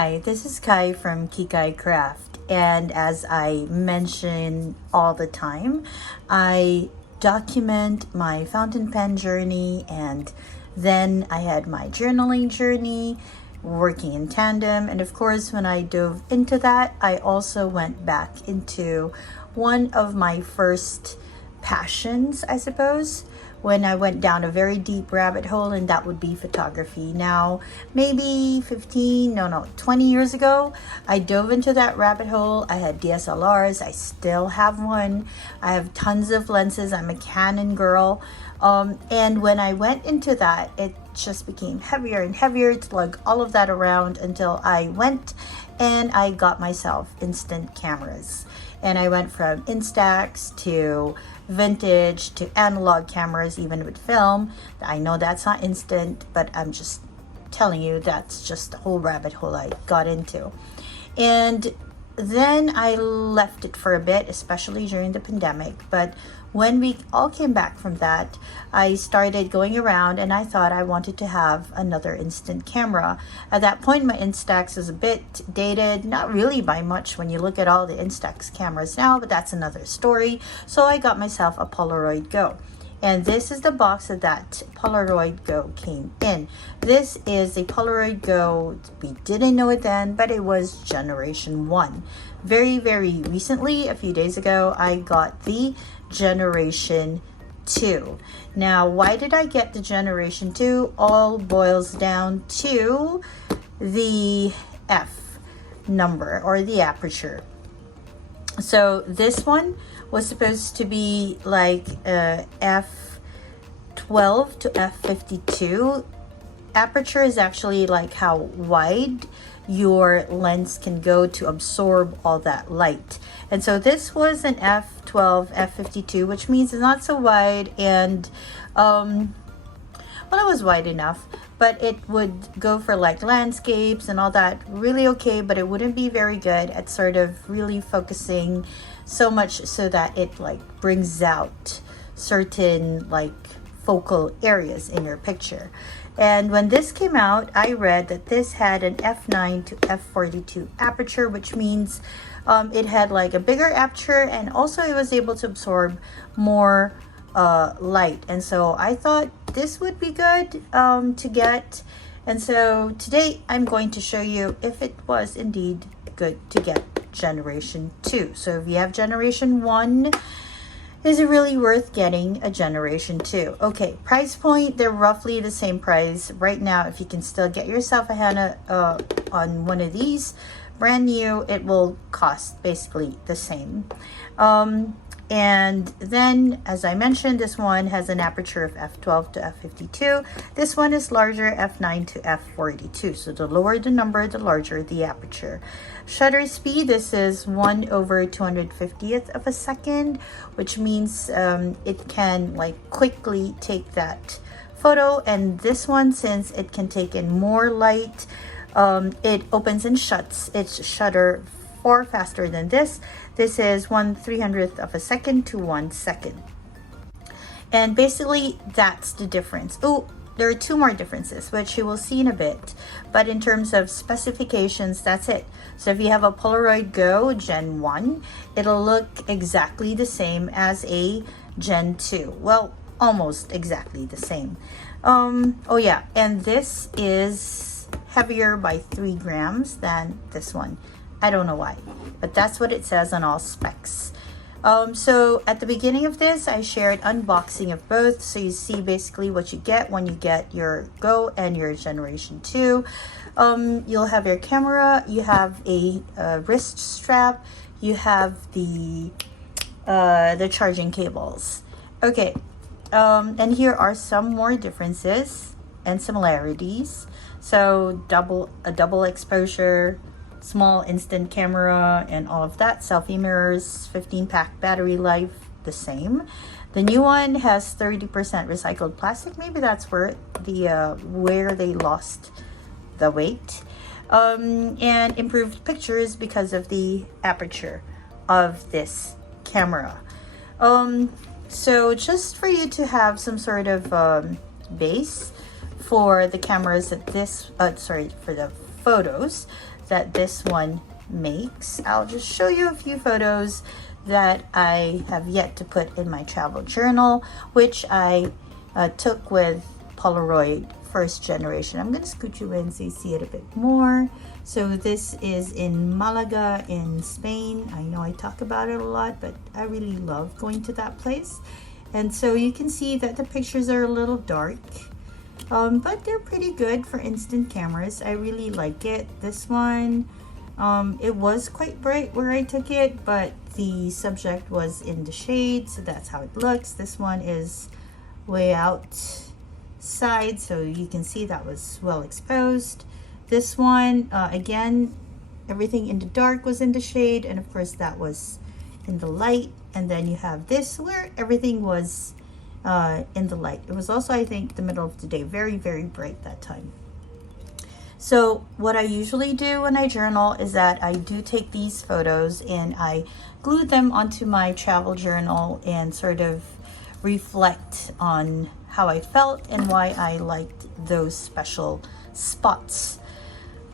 Hi, this is Kai from Kikai Craft, and as I mention all the time, I document my fountain pen journey, and then I had my journaling journey working in tandem. And of course, when I dove into that, I also went back into one of my first passions, I suppose, when I went down a very deep rabbit hole, and that would be photography. Now, maybe 20 years ago, I dove into that rabbit hole. I had DSLRs, I still have one. I have tons of lenses, I'm a Canon girl. And when I went into that, it just became heavier and heavier to lug all of that around until I went and I got myself instant cameras. And I went from Instax to vintage to analog cameras, even with film. I know that's not instant, but I'm just telling you that's just the whole rabbit hole I got into. And then I left it for a bit, especially during the pandemic. But when we all came back from that, I started going around and I thought I wanted to have another instant camera. At that point, my Instax was a bit dated, not really by much when you look at all the Instax cameras now, but that's another story. So I got myself a Polaroid Go. And this is the box that Polaroid Go came in. This is a Polaroid Go. We didn't know it then, but it was generation 1. Very, very recently, a few days ago, I got the generation 2. Now, why did I get the generation 2? All boils down to the F number, or the aperture. So this one was supposed to be like f12 to f52. Aperture is actually like how wide your lens can go to absorb all that light. And so this was an f12, f52, which means it's not so wide, and well, it was wide enough, but it would go for like landscapes and all that, really okay, but it wouldn't be very good at sort of really focusing so much so that it like brings out certain like focal areas in your picture. And when this came out, I read that this had an f9 to f42 aperture, which means it had like a bigger aperture, and also it was able to absorb more light. And so I thought this would be good to get. And so today I'm going to show you if it was indeed good to get generation 2. So if you have generation 1, is it really worth getting a generation 2? Okay, price point, they're roughly the same price right now. If you can still get yourself a hand on one of these brand new, it will cost basically the same. And then, as I mentioned, this one has an aperture of f12 to f52. This one is larger, f9 to f42. So the lower the number, the larger the aperture. Shutter speed, this is 1/250th of a second, which means it can like quickly take that photo. And this one, since it can take in more light, it opens and shuts its shutter far faster than this. This is 1/300th of a second to 1 second. And basically that's the difference. Oh, there are two more differences, which you will see in a bit. But in terms of specifications, that's it. So if you have a Polaroid Go Gen 1, it'll look exactly the same as a Gen 2. Well, almost exactly the same. Oh yeah, and this is heavier by 3 grams than this one. I don't know why, but that's what it says on all specs. So at the beginning of this, I shared unboxing of both, so you see basically what you get when you get your Go and your generation 2. You'll have your camera, you have a wrist strap, you have the charging cables. Okay, and here are some more differences and similarities. So a double exposure, small instant camera, and all of that. Selfie mirrors, 15-pack battery life, the same. The new one has 30% recycled plastic. Maybe that's where they lost the weight. And improved pictures because of the aperture of this camera. So just for you to have some sort of base for the cameras that for the photos that this one makes. I'll just show you a few photos that I have yet to put in my travel journal, which I took with Polaroid first generation. I'm going to scoot you in so you see it a bit more. So this is in Malaga in Spain. I know I talk about it a lot, but I really love going to that place. And so you can see that the pictures are a little dark, but they're pretty good for instant cameras. I really like it. This one, it was quite bright where I took it, but the subject was in the shade, so that's how it looks. This one is way outside, so you can see that was well exposed. This one, again, everything in the dark was in the shade, and of course that was in the light. And then you have this where everything was in the light. It was also, I think, the middle of the day, very, very bright that time. So what I usually do when I journal is that I do take these photos and I glue them onto my travel journal and sort of reflect on how I felt and why I liked those special spots.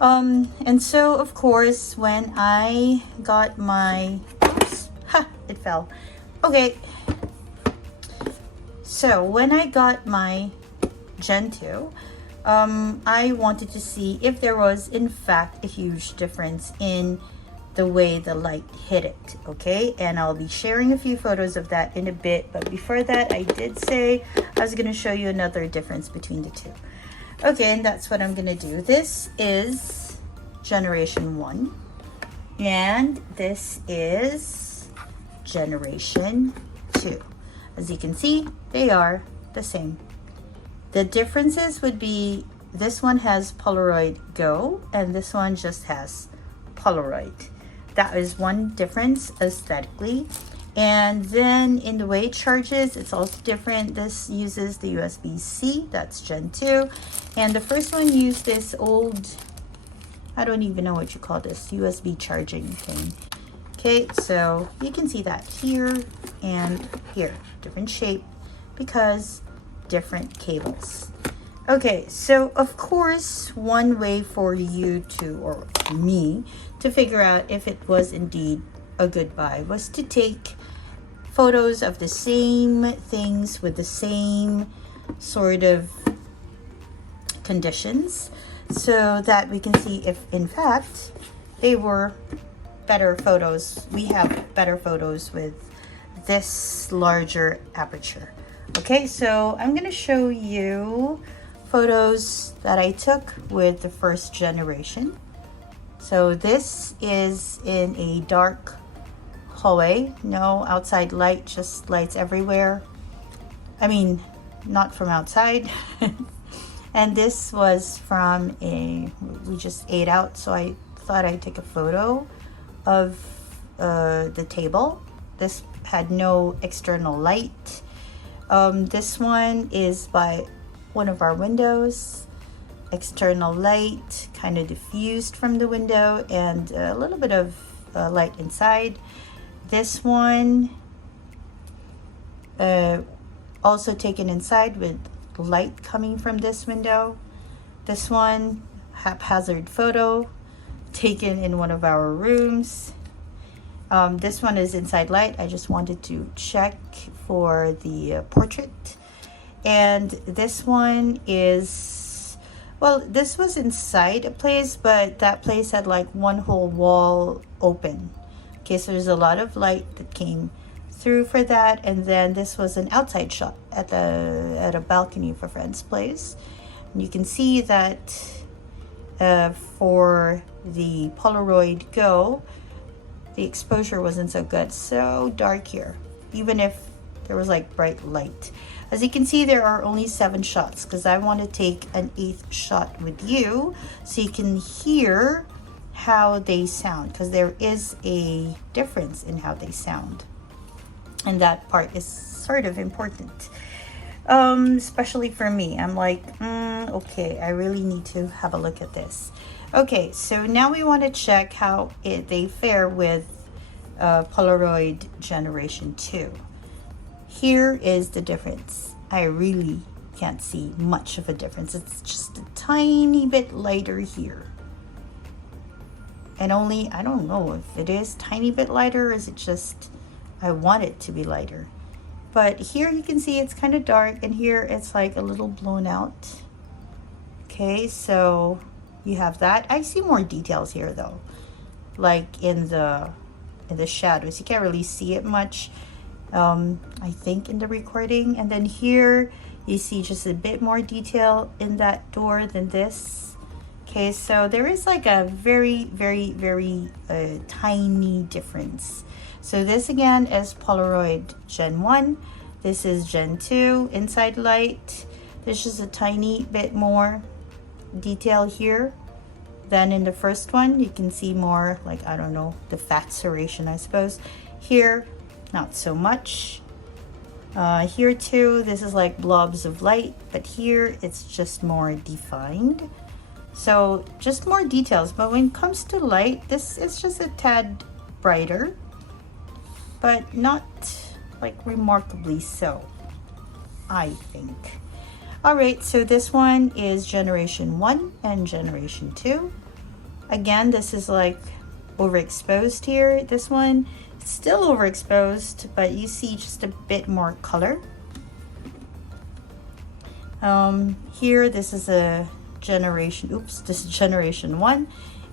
And so, of course, when I got my, oops, it fell. Okay. So when I got my Gen 2, I wanted to see if there was, in fact, a huge difference in the way the light hit it, okay? And I'll be sharing a few photos of that in a bit, but before that, I did say I was going to show you another difference between the two. Okay, and that's what I'm going to do. This is Generation 1, and this is Generation 2. As you can see, they are the same. The differences would be this one has Polaroid Go, and this one just has Polaroid. That is one difference aesthetically. And then in the way it charges, it's also different. This uses the USB-C, that's Gen 2. And the first one used this old, I don't even know what you call this, USB charging thing. Okay, so you can see that here and here, different shape because different cables. Okay, so of course, one way for you to, or me, to figure out if it was indeed a good buy was to take photos of the same things with the same sort of conditions so that we can see if in fact they were better photos. We have better photos with this larger aperture. Okay, so I'm going to show you photos that I took with the first generation. So this is in a dark hallway, no outside light, just lights everywhere. I mean, not from outside. And this was from we just ate out, so I thought I'd take a photo of the table. This had no external light. This one is by one of our windows. External light, kind of diffused from the window, and a little bit of light inside. This one also taken inside with light coming from this window. This one, haphazard photo taken in one of our rooms. This one is inside light. I just wanted to check for the portrait. And this one is, well, this was inside a place, but that place had like one whole wall open. Okay, so there's a lot of light that came through for that. And then this was an outside shot at a balcony of a friend's place. And you can see that for the Polaroid Go, the exposure wasn't so good. So dark here, even if there was like bright light. As you can see, there are only 7 shots because I want to take an 8th shot with you so you can hear how they sound, because there is a difference in how they sound. And that part is sort of important, especially for me. I'm like, okay, I really need to have a look at this. Okay, so now we want to check how they fare with Polaroid Generation 2. Here is the difference. I really can't see much of a difference. It's just a tiny bit lighter here. And only, I don't know if it is tiny bit lighter or is it just I want it to be lighter. But here you can see it's kind of dark, and here it's like a little blown out. Okay, so you have that. I see more details here though, like in the shadows. You can't really see it much, I think, in the recording. And then here you see just a bit more detail in that door than this. Okay, so there is like a very tiny difference. So this again is Polaroid Gen 1. This is Gen 2 inside light. There's just a tiny bit more detail here than in the first one. You can see more, like, I don't know, the fat serration, I suppose. Here, not so much. Here too, this is like blobs of light, but here it's just more defined. So just more details. But when it comes to light, this is just a tad brighter, but not like remarkably so, I think. All right, so this one is generation 1 and generation 2. Again, this is like overexposed here. This one, it's still overexposed, but you see just a bit more color. Here, this is a generation, this is generation 1,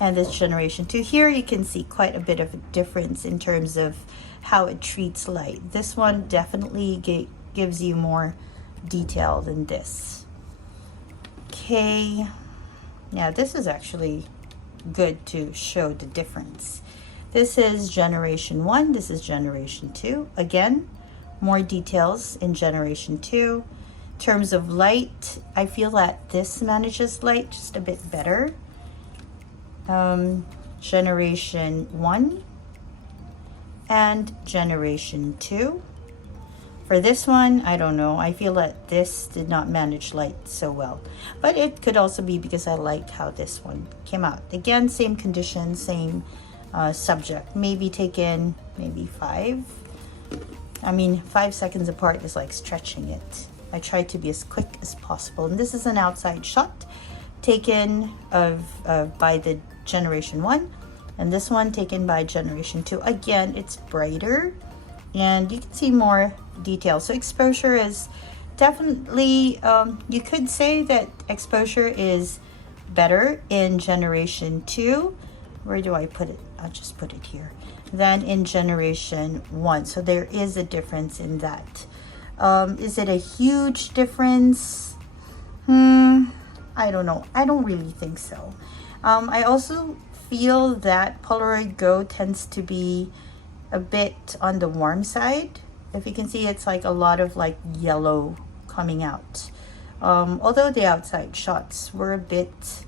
and this generation 2. Here you can see quite a bit of a difference in terms of how it treats light. This one definitely gives you more detail than this. Okay, yeah, this is actually good to show the difference. This is generation 1, this is generation 2. Again, more details in generation 2. In terms of light, I feel that this manages light just a bit better. Generation 1 and generation 2. For this one, I don't know. I feel that this did not manage light so well. But it could also be because I like how this one came out. Again, same conditions, same subject. Maybe taken maybe 5. I mean, 5 seconds apart is like stretching it. I try to be as quick as possible. And this is an outside shot taken by the generation 1. And this one taken by generation 2. Again, it's brighter and you can see more detail. So exposure is definitely, you could say that exposure is better in generation 2. Where do I put it? I'll just put it here. Than in generation 1. So there is a difference in that. Is it a huge difference? I don't know. I don't really think so. I also feel that Polaroid Go tends to be a bit on the warm side. If you can see, it's like a lot of like yellow coming out. Although the outside shots were a bit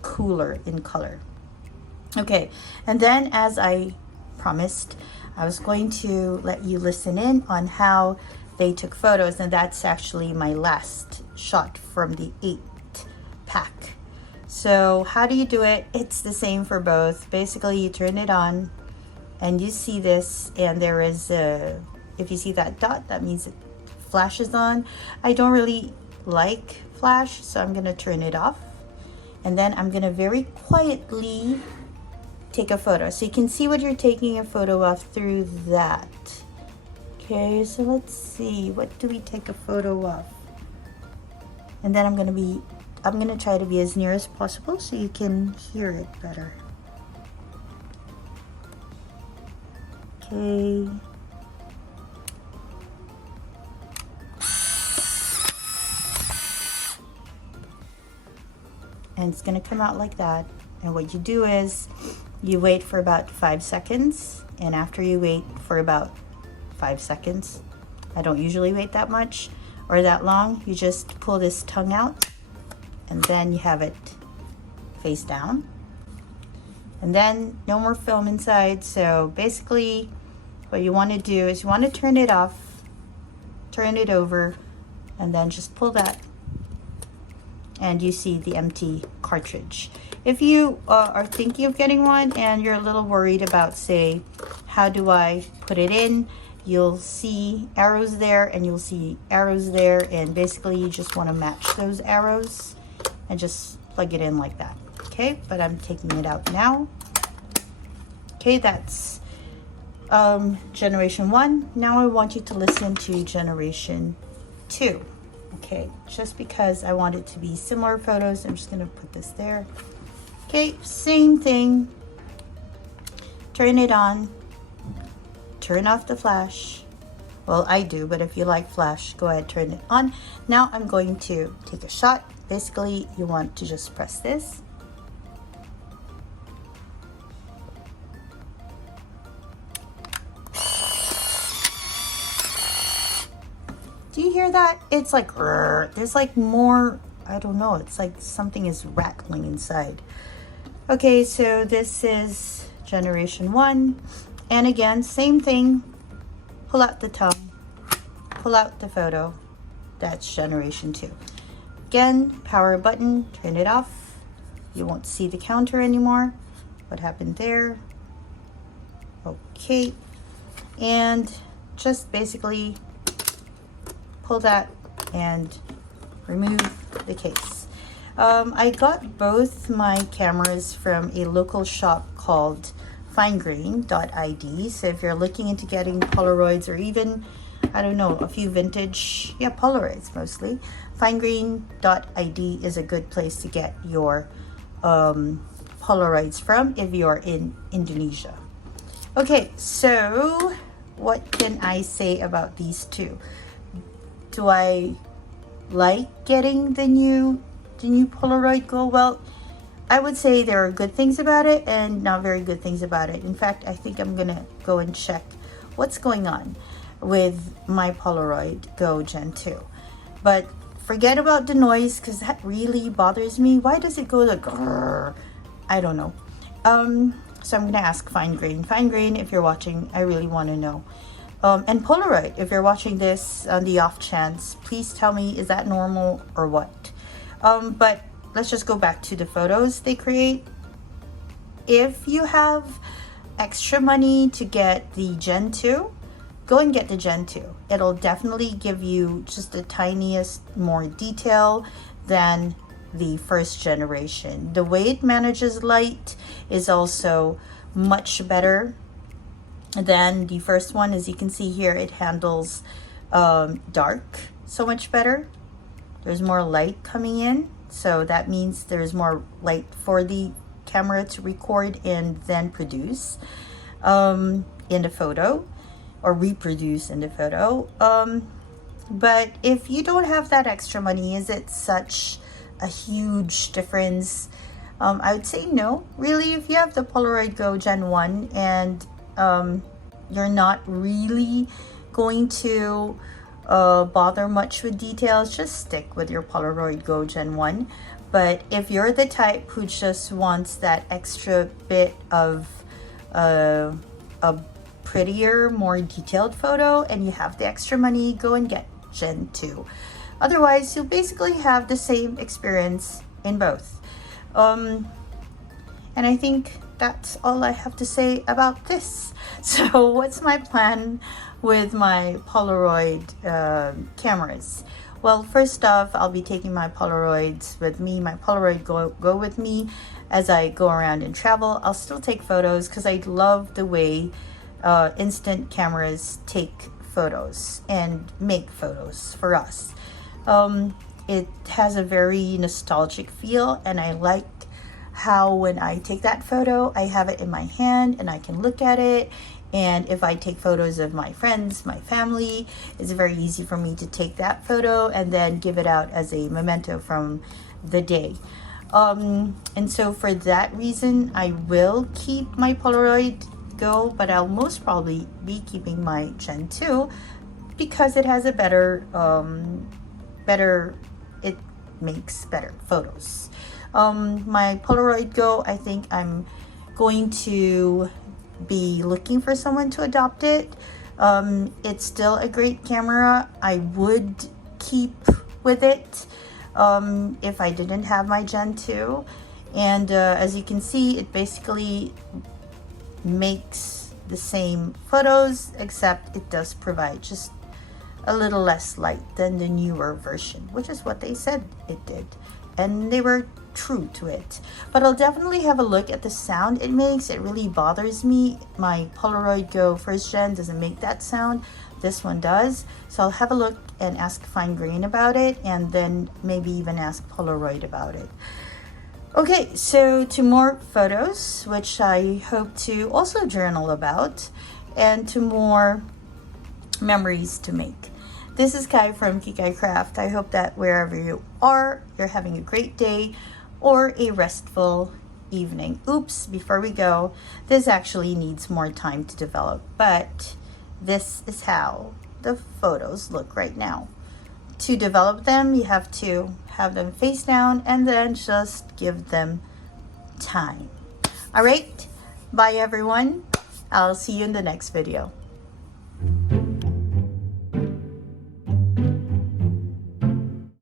cooler in color. Okay, and then as I promised, I was going to let you listen in on how they took photos, and that's actually my last shot from the 8 pack. So how do you do it? It's the same for both. Basically, you turn it on and you see this, and there is a, if you see that dot, that means it flashes on. I don't really like flash, so I'm gonna turn it off, and then I'm gonna very quietly take a photo. So you can see what you're taking a photo of through that. Okay, so let's see, what do we take a photo of? And then I'm gonna try to be as near as possible so you can hear it better. Okay. And it's gonna come out like that. And what you do is you wait for about 5 seconds, and after you wait for about 5 seconds, I don't usually wait that much or that long, you just pull this tongue out, and then you have it face down, and then no more film inside. So basically what you want to do is you want to turn it off, turn it over, and then just pull that, and you see the empty cartridge. If you are thinking of getting one and you're a little worried about, say, how do I put it in, you'll see arrows there and you'll see arrows there, and basically you just want to match those arrows and just plug it in like that. Okay, but I'm taking it out now. Okay, that's generation 1. Now I want you to listen to generation 2. Okay, just because I want it to be similar photos, I'm just gonna put this there. Okay, same thing. Turn it on, turn off the flash. Well, I do, but if you like flash, go ahead, turn it on. Now I'm going to take a shot. Basically, you want to just press this. Do you hear that? It's like, there's like more, I don't know, it's like something is rattling inside. Okay, so this is generation 1. And again, same thing. Pull out the tongue, pull out the photo. That's generation 2. Again, power button, turn it off. You won't see the counter anymore. What happened there? Okay, and just basically pull that and remove the case. I got both my cameras from a local shop called finegrain.id. So if you're looking into getting Polaroids, or even, I don't know, a few vintage, Polaroids mostly, finegrain.id is a good place to get your Polaroids from if you're in Indonesia. Okay, so what can I say about these two? Do I like getting the new Polaroid Go? Well, I would say there are good things about it and not very good things about it. In fact, I think I'm gonna go and check what's going on with my Polaroid Go Gen 2. But forget about the noise, because that really bothers me. Why does it go like grrr? I don't know. So I'm gonna ask Finegrain. Finegrain, if you're watching, I really want to know. And Polaroid, if you're watching this on the off chance, please tell me, is that normal or what? But let's just go back to the photos they create. If you have extra money to get the Gen 2, go and get the Gen 2. It'll definitely give you just the tiniest more detail than the first generation. The way it manages light is also much better than the first one. As you can see here, it handles dark so much better. There's more light coming in, so that means there's more light for the camera to record and then produce in the photo, or reproduce in the photo. But if you don't have that extra money, is it such a huge difference? I would say no. Really, if you have the Polaroid Go Gen 1 and you're not really going to bother much with details, just stick with your Polaroid Go Gen 1. But if you're the type who just wants that extra bit of a prettier, more detailed photo, and you have the extra money, go and get Gen 2. Otherwise, you'll basically have the same experience in both. And I think that's all I have to say about this. So what's my plan with my Polaroid cameras? Well, first off, I'll be taking my Polaroids with me, my Polaroid Go with me as I go around and travel. I'll still take photos because I love the way instant cameras take photos and make photos for us. It has a very nostalgic feel, and I like how when I take that photo, I have it in my hand and I can look at it. And if I take photos of my friends, my family, it's very easy for me to take that photo and then give it out as a memento from the day. And so for that reason, I will keep my Polaroid Go, but I'll most probably be keeping my Gen 2 because it has a it makes better photos. My Polaroid Go, I think I'm going to be looking for someone to adopt it. It's still a great camera. I would keep with it if I didn't have my Gen 2. And as you can see, it basically makes the same photos, except it does provide just a little less light than the newer version, which is what they said it did. and they were true to it. But I'll definitely have a look at the sound it makes. It really bothers me. My Polaroid Go first gen doesn't make that sound. This one does. So I'll have a look and ask Fine Grain about it, and then maybe even ask Polaroid about it. Okay, so to more photos, which I hope to also journal about, and to more memories to make. This is Kai from Kikai Craft. I hope that wherever you are, you're having a great day or a restful evening. Oops, before we go, this actually needs more time to develop, but this is how the photos look right now. To develop them, you have to have them face down and then just give them time. All right, bye everyone. I'll see you in the next video.